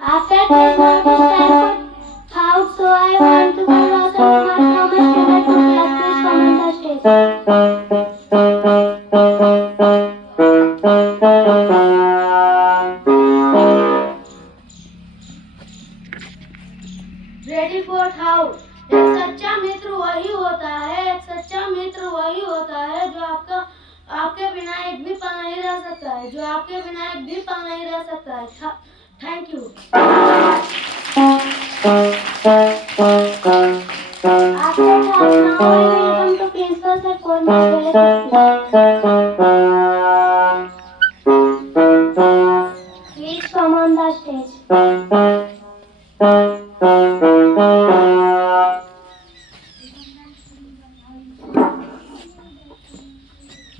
After this, now it is time for how. So I want to call also my student to class. Please come on the stage. Ready for how? एक सच्चा मित्र वही होता है, एक सच्चा मित्र वही होता है जो आपके बिना एक भी पल नहीं रह सकता है, जो आपके बिना एक भी पल नहीं रह सकता है। Thank you. After that, now I welcome to Principal Sir Please come on the stage.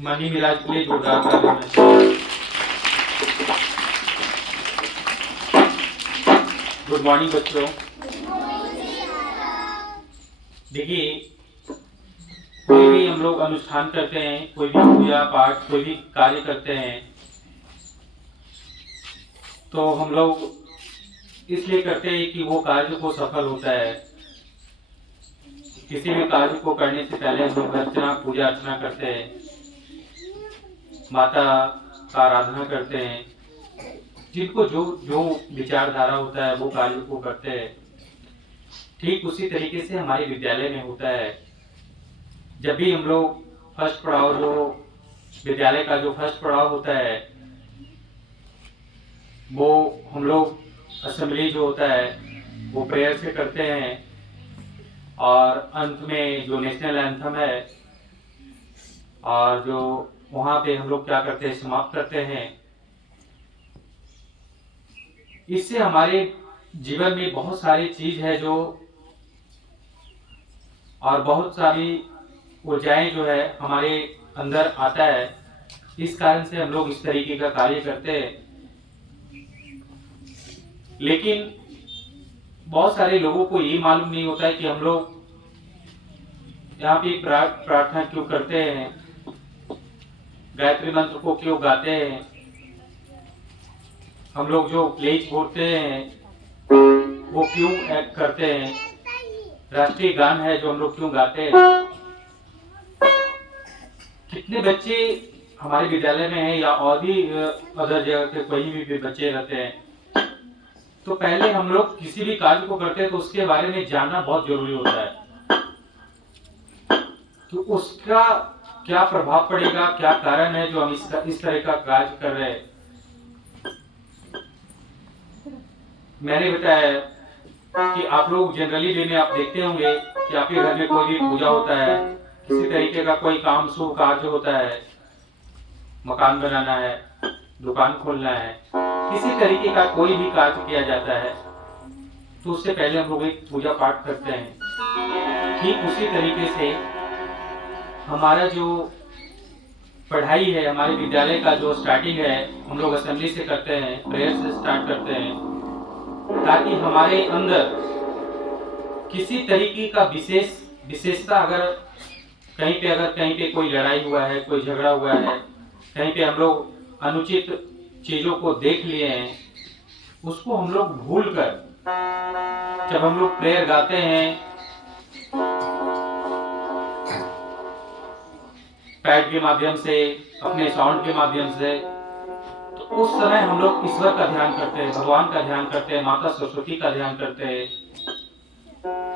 Mani Miraj के लिए जोरदार ताली होना चाहिए। गुड मॉर्निंग बच्चों। देखिए, कोई भी हम लोग अनुष्ठान करते हैं, कोई भी पूजा पाठ, कोई भी कार्य करते हैं, तो हम लोग इसलिए करते हैं कि वो कार्य को सफल होता है। किसी भी कार्य को करने से पहले हम लोग अर्चना पूजा अर्चना करते हैं, माता का आराधना करते हैं, जिनको जो जो विचारधारा होता है वो कार्य को करते हैं। ठीक उसी तरीके से हमारे विद्यालय में होता है। जब भी हम लोग फर्स्ट पड़ाव, जो विद्यालय का जो फर्स्ट पड़ाव होता है, वो हम लोग असेंबली जो होता है वो प्रेयर से करते हैं, और अंत में जो नेशनल एंथम है और जो वहाँ पे हम लोग क्या करते हैं, समाप्त करते हैं। इससे हमारे जीवन में बहुत सारी चीज है जो, और बहुत सारी ऊर्जाएं जो है हमारे अंदर आता है। इस कारण से हम लोग इस तरीके का कार्य करते हैं। लेकिन बहुत सारे लोगों को ये मालूम नहीं होता है कि हम लोग यहाँ पे प्रार्थना क्यों करते हैं, गायत्री मंत्र को क्यों गाते हैं, हम लोग जो प्लेज बोलते हैं वो क्यों एक्ट करते हैं, राष्ट्रीय गान है जो हम लोग क्यों गाते हैं। कितने बच्चे हमारे विद्यालय में हैं या और भी अदर जगह के कहीं भी बच्चे रहते हैं, तो पहले हम लोग किसी भी कार्य को करते हैं तो उसके बारे में जानना बहुत जरूरी होता है, तो उसका क्या प्रभाव पड़ेगा, क्या कारण है जो हम इस तरह का कार्य कर रहे हैं। मैंने बताया कि आप लोग जनरली वे में आप देखते होंगे कि आपके घर में कोई भी पूजा होता है, किसी तरीके का कोई काम शुभ कार्य होता है, मकान बनाना है, दुकान खोलना है, किसी तरीके का कोई भी कार्य किया जाता है, तो उससे पहले हम लोग एक पूजा पाठ करते हैं। ठीक उसी तरीके से हमारा जो पढ़ाई है, हमारे विद्यालय का जो स्टार्टिंग है, हम लोग असेंबली से करते हैं, प्रेयर से स्टार्ट करते हैं, ताकि हमारे अंदर किसी तरीके का विशेषता अगर कहीं पे कोई लड़ाई हुआ है, कोई झगड़ा हुआ है, कहीं पे हम लोग अनुचित चीजों को देख लिए हैं, उसको हम लोग भूल कर जब हम लोग प्रेयर गाते हैं, पैड के माध्यम से, अपने साउंड के माध्यम से, तो उस समय हम लोग ईश्वर का ध्यान करते हैं, भगवान का ध्यान करते हैं, माता सरस्वती का ध्यान करते हैं,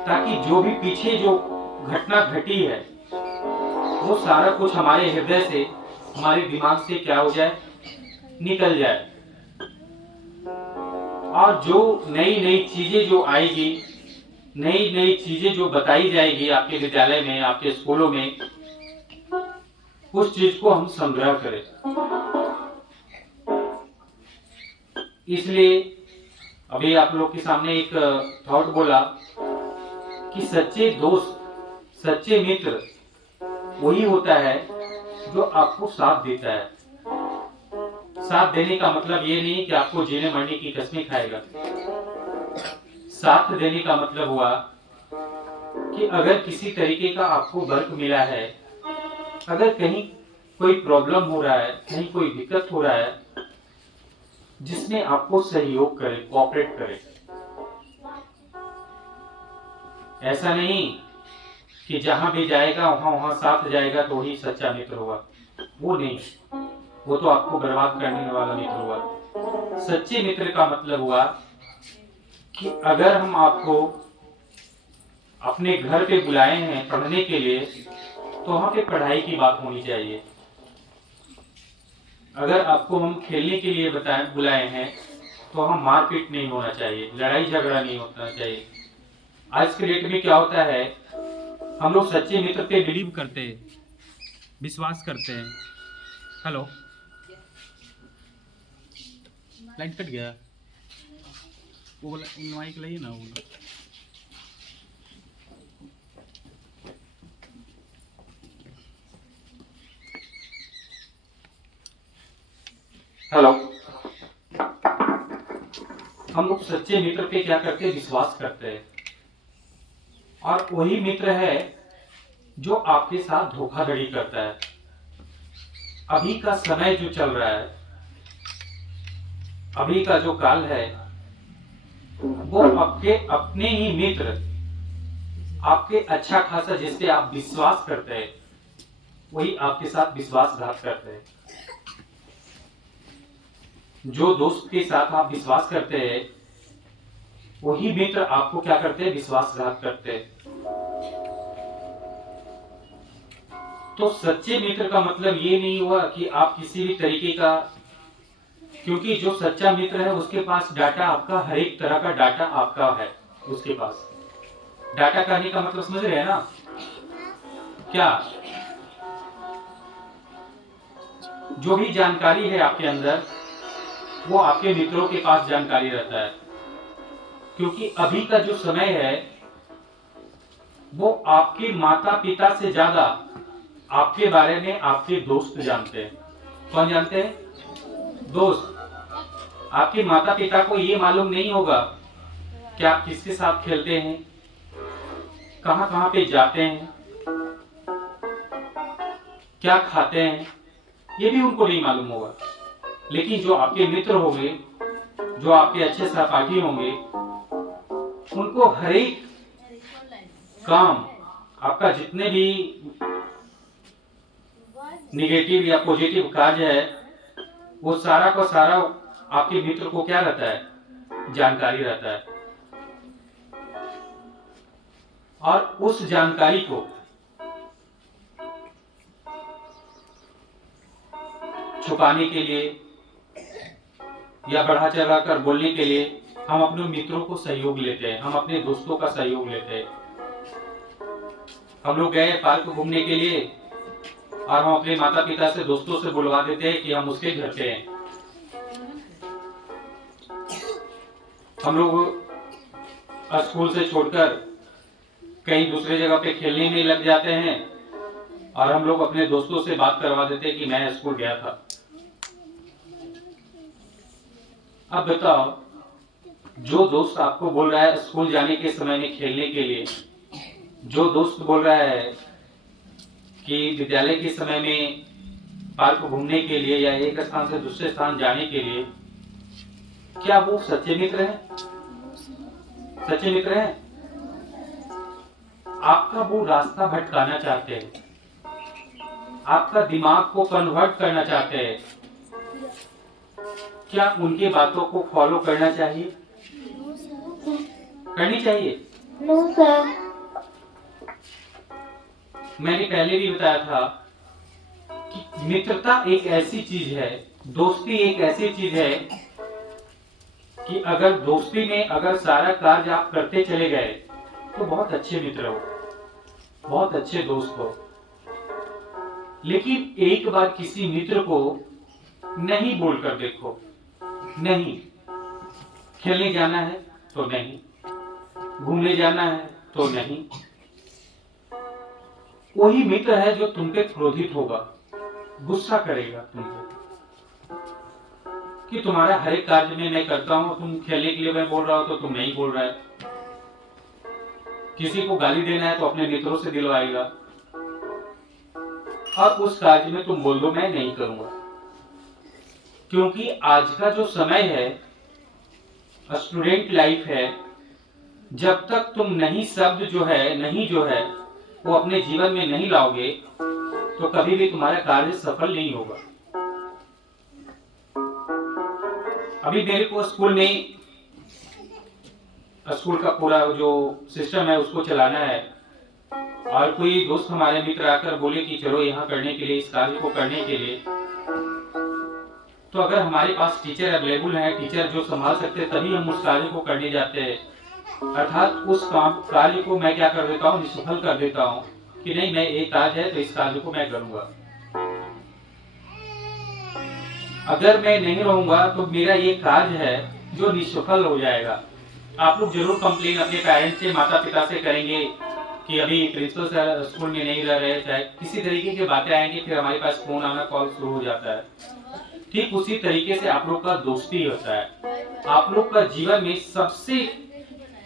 ताकि जो भी पीछे जो घटना घटी है वो सारा कुछ हमारे हृदय से, हमारे दिमाग से क्या हो जाए, निकल जाए। और जो नई नई चीजें जो आएगी, नई नई चीजें जो बताई जाएगी आपके विद्यालय में, आपके स्कूलों में, उस चीज को हम संग्रह करें। इसलिए अभी आप लोग के सामने एक थॉट बोला कि सच्चे दोस्त, सच्चे मित्र वही होता है जो आपको साथ देता है। साथ देने का मतलब ये नहीं कि आपको जीने मरने की कसमें खाएगा। साथ देने का मतलब हुआ कि अगर किसी तरीके का आपको वर्क मिला है, अगर कहीं कोई प्रॉब्लम हो रहा है, कहीं कोई दिक्कत हो रहा है, जिसमें आपको सहयोग करे, कोऑपरेट करे। ऐसा नहीं कि जहां भी जाएगा वहां वहां साथ जाएगा तो ही सच्चा मित्र हुआ, वो नहीं, वो तो आपको बर्बाद करने वाला मित्र हुआ। सच्चे मित्र का मतलब हुआ कि अगर हम आपको अपने घर पे बुलाए हैं पढ़ने के लिए, तो वहां पे पढ़ाई की बात होनी चाहिए। अगर आपको हम खेलने के लिए बुलाए हैं, तो हम मारपीट नहीं होना चाहिए, लड़ाई झगड़ा नहीं होना चाहिए। आज के डेट में क्या होता है, हम लोग सच्चे मित्र पे बिलीव करते हैं, विश्वास करते हैं। हेलो, लाइट कट गया, वो माइक लाइए ना वो। हेलो, हम लोग सच्चे मित्र पे क्या करते हैं, विश्वास करते हैं। और वही मित्र है जो आपके साथ धोखाधड़ी करता है। अभी का समय जो चल रहा है, अभी का जो काल है, वो आपके अपने ही मित्र, आपके अच्छा खासा जिस पे आप विश्वास करते हैं, वही आपके साथ विश्वासघात करते हैं। जो दोस्त के साथ आप विश्वास करते हैं, वही मित्र आपको क्या करते हैं, विश्वासघात करते हैं। तो सच्चे मित्र का मतलब ये नहीं हुआ कि आप किसी भी तरीके का, क्योंकि जो सच्चा मित्र है उसके पास डाटा आपका, हर एक तरह का डाटा आपका है उसके पास। डाटा कहने का मतलब समझ रहे हैं ना क्या? जो भी जानकारी है आपके अंदर, वो आपके मित्रों के पास जानकारी रहता है। क्योंकि अभी का जो समय है, वो आपके माता पिता से ज्यादा आपके बारे में आपके दोस्त जानते हैं। कौन जानते हैं? दोस्त। आपके माता पिता को ये मालूम नहीं होगा कि आप किसके साथ खेलते हैं, कहां कहां पे जाते हैं, क्या खाते हैं, ये भी उनको नहीं मालूम होगा। लेकिन जो आपके मित्र होंगे, जो आपके अच्छे सहपाठी होंगे, उनको हर एक काम, आपका जितने भी निगेटिव या पॉजिटिव कार्य है, वो सारा का सारा आपके मित्र को क्या रहता है, जानकारी रहता है। और उस जानकारी को छुपाने के लिए या बढ़ा चढ़ा कर बोलने के लिए हम अपने मित्रों को सहयोग लेते हैं, हम अपने दोस्तों का सहयोग लेते हैं। हम लोग गए पार्क घूमने के लिए और हम अपने माता पिता से, दोस्तों से बुलवा देते हैं कि हम उसके घर पे हैं। हम लोग स्कूल से छोड़कर कहीं दूसरे जगह पे खेलने में लग जाते हैं और हम लोग अपने दोस्तों से बात करवा देते हैं कि मैं स्कूल गया था। अब बताओ, जो दोस्त आपको बोल रहा है स्कूल जाने के समय में खेलने के लिए, जो दोस्त बोल रहा है कि विद्यालय के समय में पार्क घूमने के लिए या एक स्थान से दूसरे स्थान जाने के लिए, क्या वो सच्चे मित्र हैं? सच्चे मित्र हैं? आपका वो रास्ता भटकाना चाहते हैं, आपका दिमाग को कन्वर्ट करना चाहते हैं। क्या उनके बातों को फॉलो करना चाहिए? करनी चाहिए? No sir. मैंने पहले भी बताया था कि मित्रता एक ऐसी चीज है, दोस्ती एक ऐसी चीज है कि अगर दोस्ती में अगर सारा कार्य आप करते चले गए तो बहुत अच्छे मित्र हो, बहुत अच्छे दोस्त हो। लेकिन एक बार किसी मित्र को नहीं बोलकर देखो, नहीं खेलने जाना है तो नहीं, घूमने जाना है तो नहीं। वही मित्र है जो तुम पे क्रोधित होगा, गुस्सा करेगा तुम पे कि तुम्हारा हर एक कार्य में मैं करता हूं, तुम खेलने के लिए मैं बोल रहा हूं तो तुम नहीं बोल रहा है। किसी को गाली देना है तो अपने मित्रों से दिलवाएगा और उस कार्य में तुम बोल दो मैं नहीं करूंगा। क्योंकि आज का जो समय है, स्टूडेंट लाइफ है, जब तक तुम नहीं शब्द जो है वो अपने जीवन में नहीं लाओगे तो कभी भी तुम्हारा कार्य सफल नहीं होगा। अभी मेरे को स्कूल का पूरा जो सिस्टम है उसको चलाना है, और कोई दोस्त हमारे मित्र आकर बोले कि चलो यहाँ करने के लिए, इस कार्य को करने के लिए, तो अगर हमारे पास टीचर अवेलेबल है, टीचर जो संभाल सकते हैं, तभी हम उस कार्य को करने जाते हैं। अर्थात उस कार्य को मैं क्या कर देता हूँ, निष्फल कर देता हूँ कि नहीं, मैं एक कार्य है तो इस कार्य को मैं करूंगा। अगर मैं नहीं रहूंगा तो मेरा ये कार्य है जो निष्फल हो जाएगा। आप लोग जरूर कंप्लेन अपने पेरेंट्स से, माता पिता से करेंगे कि अभी प्रिंसिपल सर स्कूल में नहीं रह रहे, चाहे किसी तरीके की बातें आएंगी, फिर हमारे पास फोन आना, कॉल शुरू हो जाता है। ठीक उसी तरीके से आप लोग का दोस्ती होता है। आप लोग का जीवन में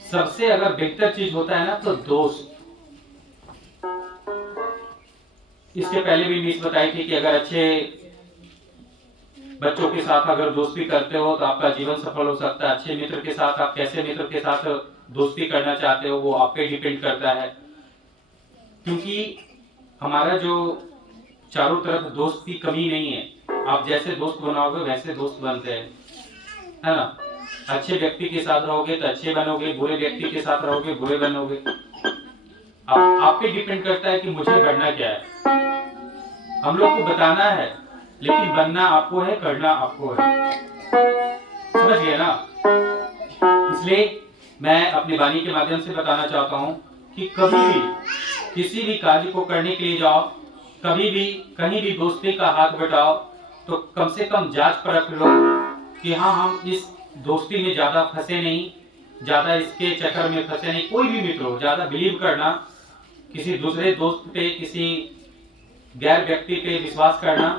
सबसे अगर बेहतर चीज होता है ना तो दोस्त। इसके पहले भी मिस बताई थी कि अगर अच्छे बच्चों के साथ अगर दोस्ती करते हो तो आपका जीवन सफल हो सकता है। अच्छे मित्र के साथ, आप कैसे मित्र के साथ दोस्ती करना चाहते हो वो आप पे डिपेंड करता है, क्योंकि हमारा जो चारों तरफ दोस्त की कमी नहीं है। आप जैसे दोस्त बनाओगे वैसे दोस्त बनते हैं, है ना। अच्छे व्यक्ति के साथ रहोगे तो अच्छे बनोगे, बुरे व्यक्ति के साथ रहोगे बुरे बनोगे। आप पे डिपेंड करता है कि मुझे बनना क्या है। हम लोग को बताना है, लेकिन बनना आपको है, करना आपको है। समझ गए ना। इसलिए मैं अपनी वाणी के माध्यम से बताना चाहता हूँ कि कभी भी किसी भी कार्य को करने के लिए जाओ, कभी भी कहीं भी दोस्ती का हाथ बटाओ तो कम से कम जांच परख लो कि हाँ, हम इस दोस्ती में ज्यादा फंसे नहीं, ज्यादा इसके चक्कर में फंसे नहीं। कोई भी मित्र हो, ज्यादा बिलीव करना, किसी दूसरे दोस्त पे, किसी गैर व्यक्ति पे विश्वास करना,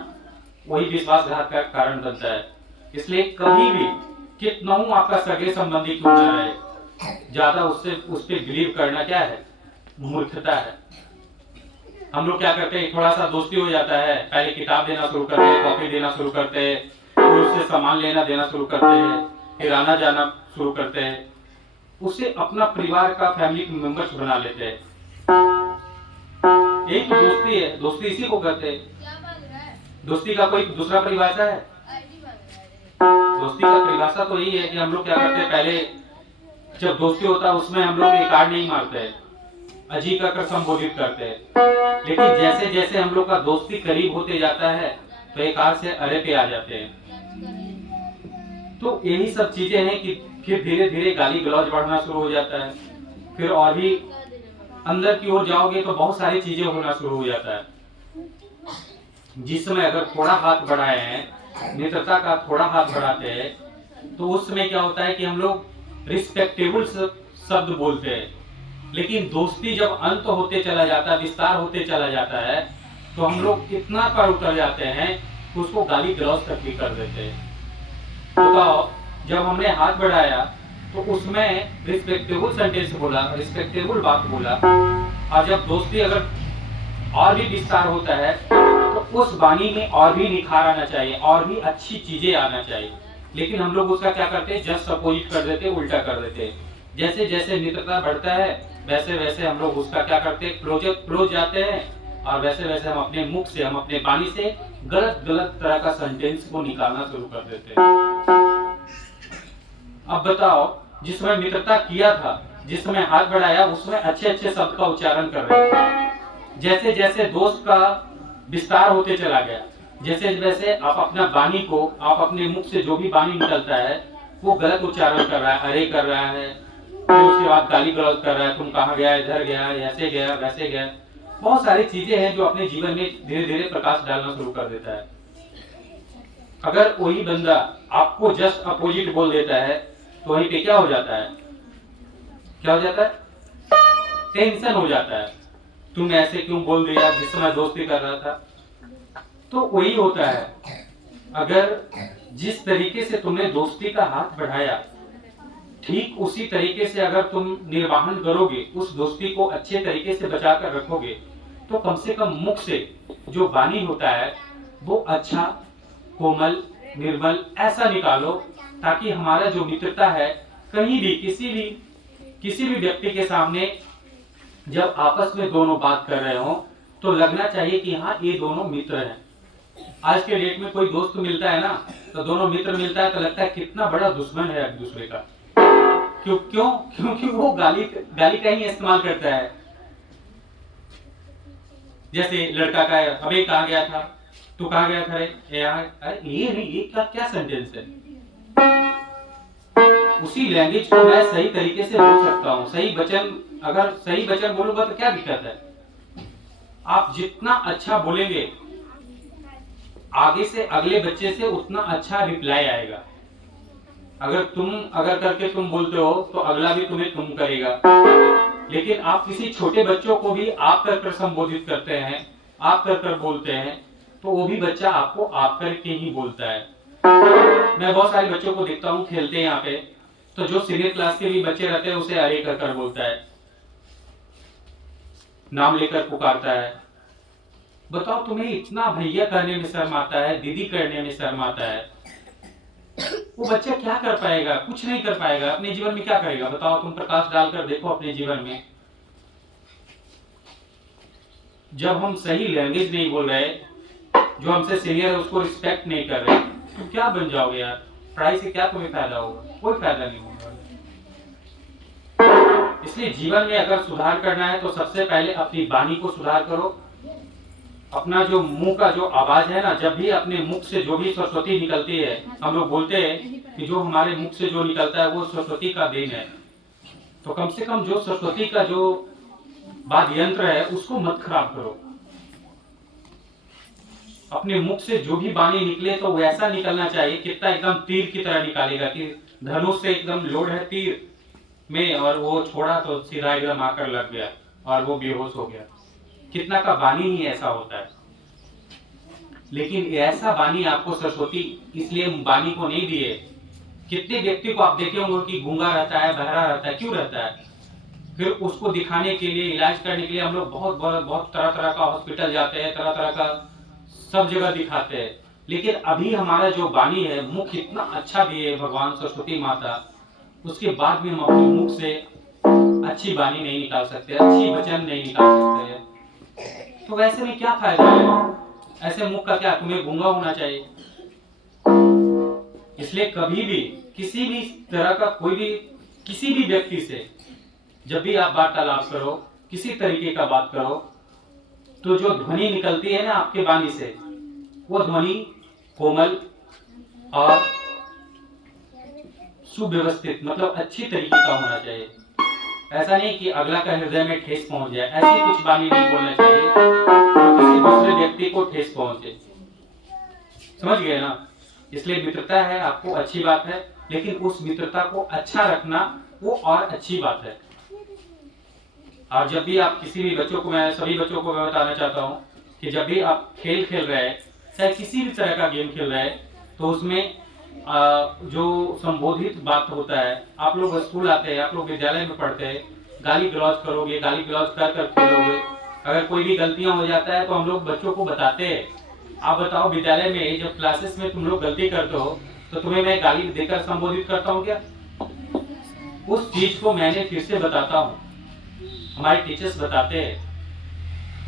वही विश्वासघात का कारण बनता है। इसलिए कभी भी कितना आपका सगे संबंधी क्यों न रहे, ज्यादा उस पे बिलीव करना क्या है, मूर्खता है। हम लोग क्या करते हैं, थोड़ा सा दोस्ती हो जाता है, पहले किताब देना शुरू करते हैं, कॉपी देना शुरू करते हैं, फिर उससे सामान लेना देना शुरू करते हैं, फिर आना जाना शुरू करते हैं, उससे अपना परिवार का फैमिली मेंबर्स बना लेते हैं। यही तो दोस्ती है, दोस्ती इसी को कहते हैं। दोस्ती का कोई दूसरा परिभाषा है? दोस्ती का परिभाषा तो यही है कि हम लोग क्या करते हैं, पहले जब दोस्ती होता है उसमें हम लोग एक कार्ड नहीं मारते हैं, अजी का संबोधित करते हैं। लेकिन जैसे जैसे हम लोग का दोस्ती करीब होते जाता है तो एक आर से अरे पे आ जाते हैं। तो यही सब चीजें हैं कि फिर धीरे धीरे गाली गलौज बढ़ना शुरू हो जाता है। फिर और भी अंदर की ओर जाओगे तो बहुत सारी चीजें होना शुरू हो जाता है। जिस समय अगर थोड़ा हाथ बढ़ाए हैं, मित्रता का थोड़ा हाथ बढ़ाते हैं, तो उस समय क्या होता है कि हम लोग रिस्पेक्टेबल शब्द बोलते हैं। लेकिन दोस्ती जब अंत होते चला जाता है, विस्तार होते चला जाता है, तो हम लोग इतना पर उतर जाते हैं कि उसको गाली गलौज तक भी कर देते हैं। बताओ, जब हमने हाथ बढ़ाया तो उसमें रिस्पेक्टेबल सेंटेंस बोला, रिस्पेक्टेबल बात बोला, और जब दोस्ती अगर और भी विस्तार होता है तो उस वाणी में और भी निखार आना चाहिए, और भी अच्छी चीजें आना चाहिए। लेकिन हम लोग उसका क्या करते हैं, जस्ट अपोजिट कर देते, उल्टा कर देते। जैसे जैसे मित्रता बढ़ता है वैसे वैसे हम लोग उसका क्या करते हैं, क्लोज जाते हैं, और वैसे वैसे हम अपने मुख से, हम अपने वाणी से गलत गलत तरह का सेंटेंस को निकालना शुरू कर देते हैं। अब बताओ, जिसमें मित्रता किया था, जिसमें हाथ बढ़ाया, उसमें अच्छे अच्छे शब्द का उच्चारण कर रहे थे। जैसे जैसे दोस्त का विस्तार होते चला गया, जैसे जैसे आप अपना वाणी को, आप अपने मुख से जो भी वाणी निकलता है वो गलत उच्चारण कर रहा है, अरे कर रहा है, फिर उसके बाद गाली गलौज कर रहा है, तुम कहाँ गया, इधर गया, ऐसे गया, वैसे गया। बहुत सारी चीजें हैं जो अपने जीवन में धीरे धीरे प्रकाश डालना शुरू कर देता है। अगर वही बंदा आपको जस्ट अपोजिट बोल देता है तो वहीं पे क्या हो जाता है, क्या हो जाता है, टेंशन हो जाता है। तुम ऐसे क्यों बोल दिया जिस समय दोस्ती कर रहा था। तो वही होता है, अगर जिस तरीके से तुमने दोस्ती का हाथ बढ़ाया, ठीक उसी तरीके से अगर तुम निर्वाहन करोगे, उस दोस्ती को अच्छे तरीके से बचा कर रखोगे, तो कम से कम मुख से जो वाणी होता है वो अच्छा, कोमल, निर्मल ऐसा निकालो ताकि हमारा जो मित्रता है कहीं भी किसी भी व्यक्ति के सामने जब आपस में दोनों बात कर रहे हो तो लगना चाहिए कि हाँ ये दोनों मित्र हैं। आज के डेट में कोई दोस्त मिलता है ना तो दोनों मित्र मिलता है तो लगता है कितना बड़ा दुश्मन है एक दूसरे का। क्यों? क्योंकि वो गाली का ही इस्तेमाल करता है। जैसे लड़का का है, अबे कहाँ गया था, तू कहाँ गया था रे, अरे ये नहीं, ये क्या सेंटेंस है। उसी लैंग्वेज को मैं सही तरीके से बोल सकता हूँ, अगर सही वचन बोलूंगा तो क्या दिक्कत है। आप जितना अच्छा बोलेंगे आगे से अगले बच्चे से उतना अच्छा रिप्लाई आएगा। अगर करके तुम बोलते हो तो अगला भी तुम्हें तुम करेगा। लेकिन आप किसी छोटे बच्चों को भी आप कर संबोधित करते हैं, आप कर बोलते हैं, तो वो भी बच्चा आपको आप करके ही बोलता है। मैं बहुत सारे बच्चों को देखता हूँ खेलते हैं यहाँ पे, तो जो सीनियर क्लास के भी बच्चे रहते हैं उसे अरे कर बोलता है, नाम लेकर पुकारता है। बताओ तुम्हें इतना भैया कहने में शर्म आता है, दीदी कहने में शर्म आता है, वो बच्चा क्या कर पाएगा? कुछ नहीं कर पाएगा। अपने जीवन में क्या करेगा बताओ? तुम प्रकाश डालकर देखो अपने जीवन में। जब हम सही लैंग्वेज नहीं बोल रहे, जो हमसे सीनियर है उसको रिस्पेक्ट नहीं कर रहे, तो क्या बन जाओगे यार? पढ़ाई से क्या तुम्हें फायदा होगा? कोई फायदा नहीं होगा। इसलिए जीवन में अगर सुधार करना है तो सबसे पहले अपनी वाणी को सुधार करो। अपना जो मुंह का जो आवाज है ना, जब भी अपने मुख से जो भी सरस्वती निकलती है, हम लोग बोलते हैं कि जो हमारे मुख से जो निकलता है वो सरस्वती का देन है। तो कम से कम जो सरस्वती का जो वाद्य यंत्र है उसको मत खराब करो। अपने मुख से जो भी वाणी निकले तो वैसा निकलना चाहिए, कितना एकदम तीर की तरह निकालेगा कि धनुष से एकदम लोड है तीर में और वो छोड़ा तो सीधा एकदम आकर लग गया और वो बेहोश हो गया। कितना का वाणी ही ऐसा होता है। लेकिन ऐसा वाणी आपको सरस्वती इसलिए वाणी को नहीं दिए। कितने व्यक्ति को आप देखे होंगे कि गूंगा रहता है, बहरा रहता है, क्यों रहता है? फिर उसको दिखाने के लिए, इलाज करने के लिए हम लोग बहुत तरह तरह का हॉस्पिटल जाते हैं, तरह तरह का सब जगह दिखाते हैं। लेकिन अभी हमारा जो वाणी है, मुख इतना अच्छा दिए भगवान सरस्वती माता, उसके बाद भी हम अपने मुख से अच्छी वाणी नहीं निकाल सकते, अच्छी वचन नहीं निकाल सकते हैं। तो वैसे में क्या फायदा है? ऐसे मुख का क्या तुम्हें गूंगा होना चाहिए? इसलिए कभी भी किसी भी तरह का किसी भी व्यक्ति से जब भी आप वार्तालाप करो, किसी तरीके का बात करो, तो जो ध्वनि निकलती है ना आपके वाणी से, वो ध्वनि कोमल और सुव्यवस्थित, मतलब अच्छी तरीके का होना चाहिए। ऐसा नहीं कि अगला का हृदय में ठेस पहुंच जाए। ऐसी कुछ वाणी नहीं बोलना चाहिए तो किसी दूसरे व्यक्ति को ठेस पहुंचे। समझ गए ना? इसलिए मित्रता है आपको अच्छी बात है, लेकिन उस मित्रता को अच्छा रखना वो और अच्छी बात है। और जब भी आप किसी भी बच्चों को, मैं सभी बच्चों को मैं बताना चाहता हूँ कि जब भी आप खेल खेल रहे हैं, चाहे किसी भी तरह का गेम खेल रहे हैं, तो उसमें जो संबोधित बात होता है, आप लोग स्कूल आते हैं, आप लोग विद्यालय में पढ़ते हैं, गाली गलौज करोगे, गाली गलौज कर खेलोगे। अगर कोई भी गलतियां हो जाता है तो हम लोग बच्चों को बताते हैं। आप बताओ विद्यालय में जब क्लासेस में तुम लोग गलती करते हो तो तुम्हें मैं गाली देकर संबोधित करता हूँ क्या? उस चीज को मैंने फिर से बताता हूँ, हमारे टीचर्स बताते हैं।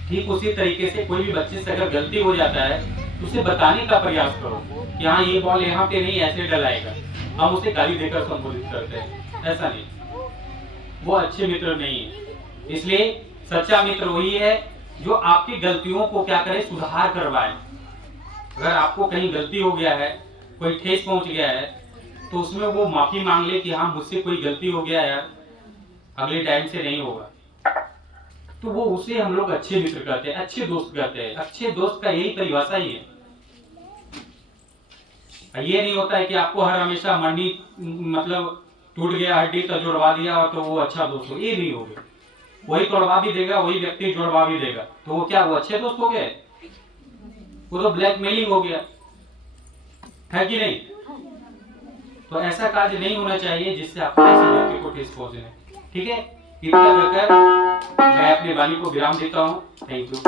ठीक उसी तरीके से कोई भी बच्चे से अगर गलती हो जाता है उसे बताने का प्रयास करो कि हाँ ये बॉल यहाँ पे नहीं ऐसे डलाएगा। हम उसे गाली देकर संबोधित करते हैं, ऐसा नहीं। वो अच्छे मित्र नहीं है। इसलिए सच्चा मित्र वही है जो आपकी गलतियों को क्या करे, सुधार करवाए। अगर आपको कहीं गलती हो गया है, कोई ठेस पहुंच गया है, तो उसमें वो माफी मांग ले कि हाँ मुझसे कोई गलती हो गया यार, अगले टाइम से नहीं होगा। तो वो उसे हम लोग अच्छे मित्र कहते हैं, अच्छे दोस्त कहते हैं। अच्छे दोस्त का यही परिभाषा ही है। ये नहीं होता है कि आपको हर हमेशा मंडी मतलब टूट गया हड्डी तो जुड़वा दिया और तो वो अच्छा दोस्त हो, ये नहीं होगा। वही तोड़वा भी देगा, वही व्यक्ति जुड़वा भी देगा, तो वो क्या, वो अच्छे दोस्त हो गए? वो तो ब्लैकमेलिंग हो गया, है कि नहीं? तो ऐसा कार्य नहीं होना चाहिए जिससे आपको किसी व्यक्ति को ठेस पहुंचे। ठीक है, इतना कहकर मैं अपनी वाणी को विराम देता हूँ। Thank you.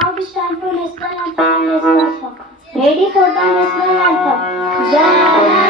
now it is time for national anthem and national song. Ready for the national anthem. Jai